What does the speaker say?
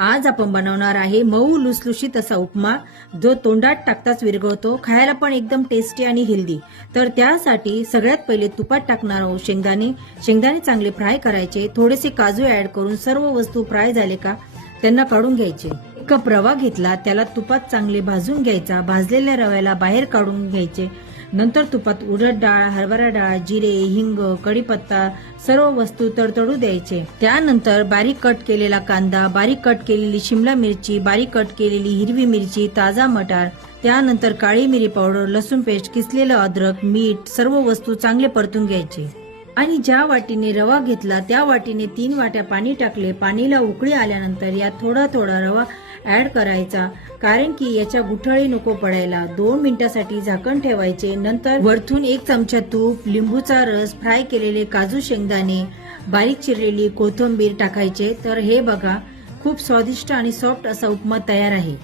आज आपण बनवणार आहे मऊ लुसलुशीत असा उपमा जो तोंडात टाकताच विरघळतो, खायला पण एकदम टेस्टी आणि हेल्दी। तर त्यासाठी सगळ्यात पहिले तुपात टाकणार आहोत शेंगदाणे चांगले फ्राय करायचे। थोडेसे काजू ऍड करून सर्व वस्तू फ्राय झाले का त्यांना काढून घ्यायचे। एक कप रवा घेतला, त्याला तुपात चांगले भाजून घ्यायचा। भाजलेल्या रव्याला बाहेर काढून घ्यायचे। नंतर तुपात उडद डाळ, हरभरा डाळ, जिरे, हिंग, कढीपत्ता सर्व वस्तू तडतडू द्यायचे। त्यानंतर बारीक कट केलेला कांदा, बारीक कट केलेली शिमला मिरची, बारीक कट केलेली हिरवी मिरची, ताजा मटार, त्यानंतर काळी मिरी पावडर, लसूण पेस्ट, किसलेलं अद्रक, मीठ सर्व वस्तू चांगले परतून घ्यायचे। आणि ज्या वाटीने रवा घेतला त्या वाटीने 3 वाट्या पाणी टाकले। पाणीला उकळी आल्यानंतर यात थोडा थोडा रवा ऍड करायचा, कारण की याच्या गुठळी नको पडायला। 2 मिनिटांसाठी झाकण ठेवायचे। नंतर वरतून 1 चमचा तूप, लिंबूचा रस, फ्राय केलेले काजू, शेंगदाणे, बारीक चिरलेली कोथिंबीर टाकायचे। तर हे बघा, खूप स्वादिष्ट आणि सॉफ्ट असा उपमा तयार आहे।